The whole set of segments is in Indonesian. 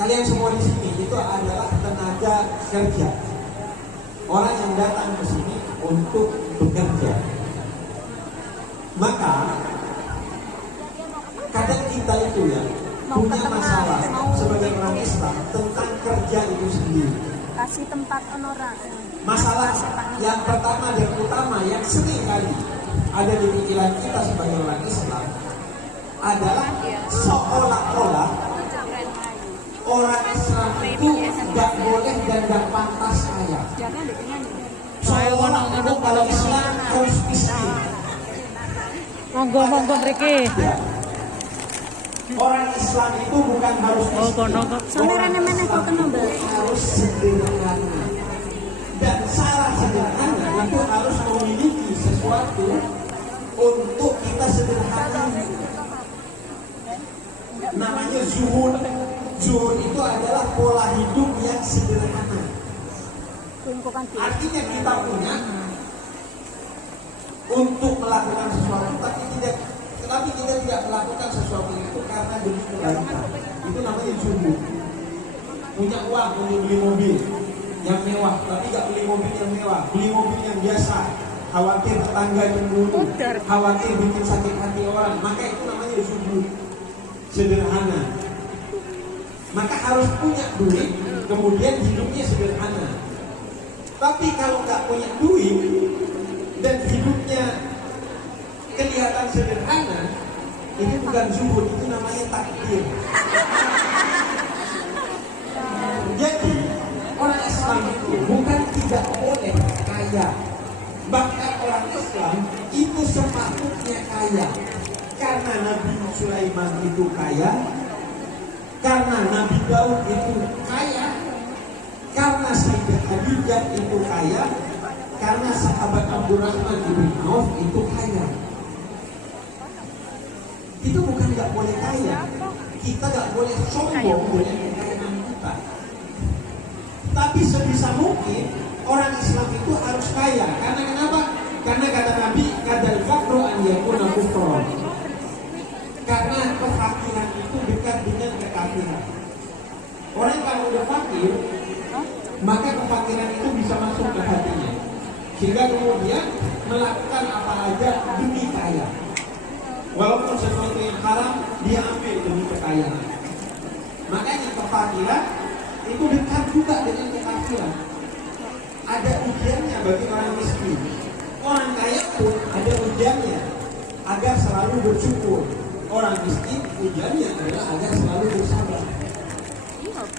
Kalian semua di sini itu adalah tenaga kerja. Orang yang datang ke sini untuk bekerja. Maka kadang kita itu ya punya masalah sebagai orang Islam tentang kerja itu sendiri. Kasih tempat orang. Masalah yang pertama dan utama yang sering kali ada di pikiran kita sebagai orang Islam adalah seolah-olah orang Islam itu gak boleh dan gak pantas kaya. Seolah-olah kalau Islam harus miskin. Monggo mriki. Ya. Orang Islam itu bukan harus miskin. Harus sederhana. Dan salah sederhana itu harus memiliki sesuatu untuk kita sederhana. Namanya zuhud. Zuhud itu adalah pola hidup yang sederhana. Artinya kita punya untuk melakukan sesuatu, tapi kita tidak melakukan sesuatu itu karena demi kebaikan. Itu namanya zuhud. Punya uang untuk beli mobil yang mewah, tapi tidak beli mobil yang mewah, beli mobil yang biasa. Khawatir tetangga cemburu, khawatir bikin sakit hati orang, maka itu namanya zuhud. Sederhana. Maka harus punya duit, kemudian hidupnya sederhana. Tapi kalau nggak punya duit dan hidupnya kelihatan sederhana, ini bukan zuhud, itu namanya takdir. Jadi orang Islam itu bukan tidak boleh kaya, bahkan orang Islam itu sepatutnya kaya. Karena Nabi Sulaiman itu kaya, karena Nabi Daud itu kaya, karena Sayyidah Khadijah itu kaya, karena sahabat Abdurrahman bin Auf itu kaya. Itu bukan nggak boleh kaya, kita nggak boleh sombong dengan kekayaan kita. Tapi sebisa mungkin orang Islam itu harus kaya. Karena kenapa? Karena kata Nabi, kadal fakru an yakuna kufron. Karena kefakiran itu dekat dengan kekafiran. Orang kalau udah fakir, maka kefakiran itu bisa masuk ke hatinya, sehingga kemudian melakukan apa aja demi kaya. Walaupun sesuatu yang haram dia ambil demi kekayaan. Makanya kefakiran itu dekat juga dengan kekafiran. Ada ujiannya bagi orang miskin. Orang kaya pun ada ujiannya agar selalu bersyukur. Orang miskin ujiannya adalah agar selalu bersabar.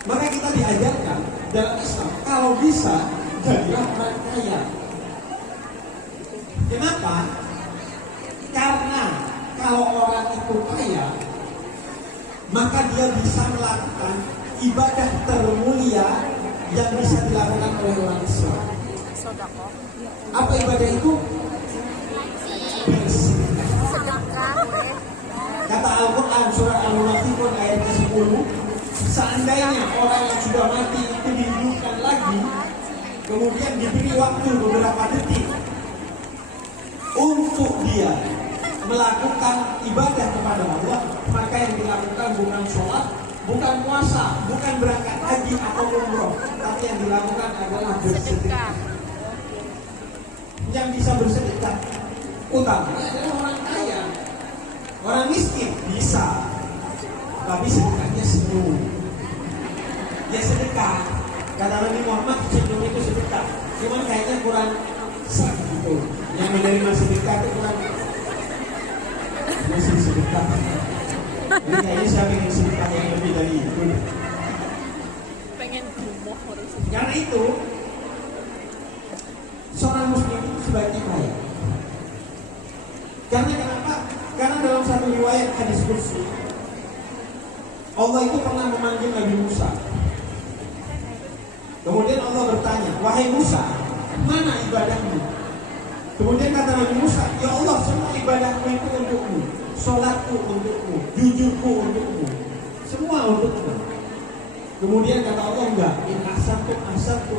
Maka kita diajarkan dalam Islam, kalau bisa jadilah orang kaya. Kenapa? Karena kalau orang itu kaya, maka dia bisa melakukan ibadah termulia yang bisa dilakukan oleh orang Islam. Apa ibadah itu? Kata Al-Quran surah Al-Munafiqun ayat ke-10, seandainya orang yang sudah mati itu dihidupkan lagi, kemudian diberi waktu beberapa detik untuk dia melakukan ibadah kepada Allah, maka yang dilakukan bukan sholat, bukan puasa, bukan berangkat haji atau umroh, tapi yang dilakukan adalah bersedekah. Yang bisa bersedekah utamanya adalah orang kaya. Orang miskin bisa, tapi sedekahnya senyum. Ya sedekah, kata Nabi Muhammad, senyum itu sedekah. Cuman kayaknya kurang sah gitu. Yang menerima sedekah itu kurang masih sedekah. Jadi kayaknya saya pengen sedekah yang lebih dari itu. Pengen gumoh harus. Karena itu seorang muslim itu sebaiknya kaya. Karena kenapa? Karena dalam satu riwayat hadis qudsi, Allah itu pernah memanggil Nabi Musa. Kemudian Allah bertanya, wahai Musa, mana ibadahmu? Kemudian kata Nabi Musa, ya Allah, semua ibadahmu itu untukmu, sholatku untukmu, jujurku untukmu, semua untukmu. Kemudian kata Allah, enggak, in ahsantum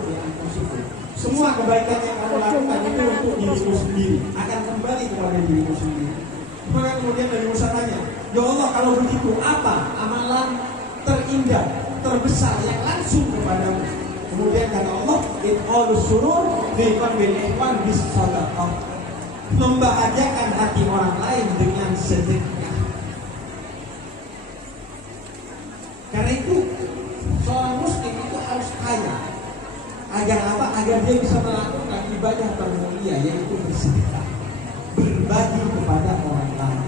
ya anfusikum. Semua kebaikan yang kamu lakukan itu untuk dirimu sendiri, akan kembali kepada dirimu sendiri. Maka kemudian Nabi Musa tanya, ya Allah, kalau begitu apa amalan terindah, terbesar yang langsung kepadamu. Kemudian kata Allah, idkhalus surur fi qalbil ikhwan bis shadaqah. Membahagiakan hati orang lain dengan sedekah. Karena itu seorang muslim itu harus kaya. Agar apa? Agar dia bisa melakukan ibadah termulia, yaitu bersedekah, berbagi kepada orang lain.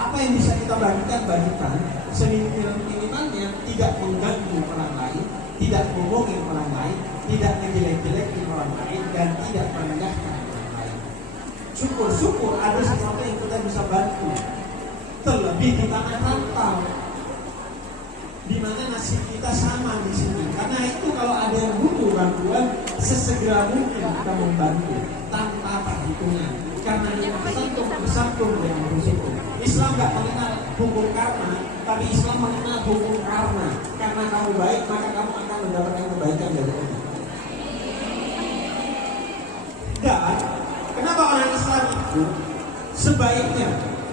Apa yang bisa kita bagikan seminimal-minimalnya tidak mengganggu orang lain, tidak ngomongin orang lain, tidak ngejelek-jelekin orang lain, dan tidak merendahkan orang lain. Syukur-syukur ada sesuatu yang kita bisa bantu. Terlebih di tanah rantau, di mana nasib kita sama di sini. Karena itu kalau ada yang butuh bantuan, sesegera mungkin kita membantu tanpa perhitungan. Karena yang bersatu yang bersyukur. Islam nggak mengenal hukum karma, tapi Islam mengenal hukum karma. Karena kamu baik, maka kamu akan mendapatkan kebaikan dari Allah. Dan kenapa orang Islam itu sebaiknya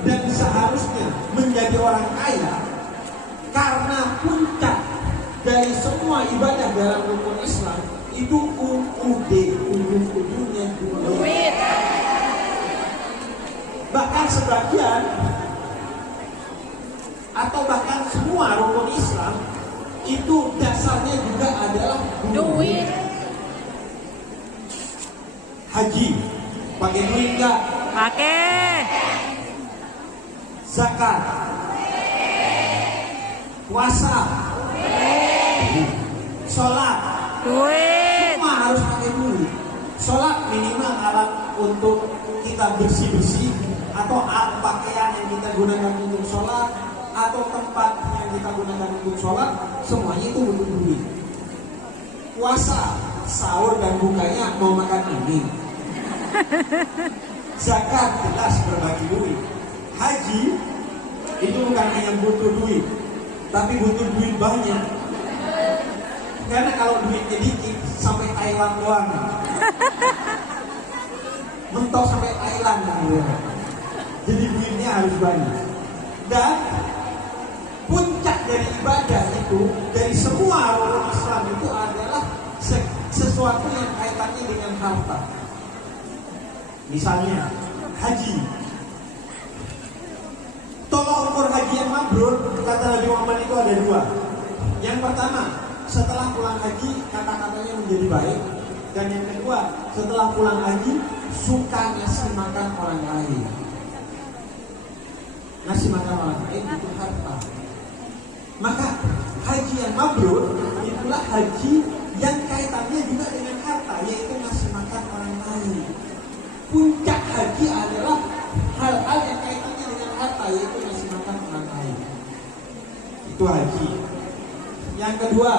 dan seharusnya menjadi orang kaya? Karena puncak dari semua ibadah dalam rukun Islam itu ujung-ujungnya duit. Bahkan sebagian atau bahkan semua rukun Islam itu dasarnya juga adalah duit. Haji pakai duit nggak? Pakai. Zakat, puasa, sholat, Duit. semua harus pakai duit. Sholat minimal alat untuk kita bersih-bersih, atau pakaian yang kita gunakan untuk sholat, atau tempat yang kita gunakan untuk sholat, semuanya itu butuh duit. Puasa, sahur dan bukanya mau makan ini. Zakat jelas berbagi duit. Haji itu bukan hanya butuh duit, tapi butuh duit banyak. Karena kalau duitnya dikit sampai Thailand doang, mentok sampai Thailand gitu. Jadi duitnya harus banyak. Dan puncak dari ibadah itu, dari semua rukun Islam itu adalah sesuatu yang kaitannya dengan harta. Misalnya haji. Tolak ukur haji yang mabrur, kata Nabi Muhammad itu ada dua. Yang pertama, setelah pulang haji kata-katanya menjadi baik. Dan yang kedua, setelah pulang haji suka ngasih makan orang lain. Ngasih makan orang lain itu harta. Maka haji yang mabrur itulah haji yang kaitannya juga dengan harta, yaitu ngasih makan orang lain. Puncak haji adalah hal-hal yang kaitannya dengan harta, yaitu ngasih makan orang lain. Itu haji. Yang kedua,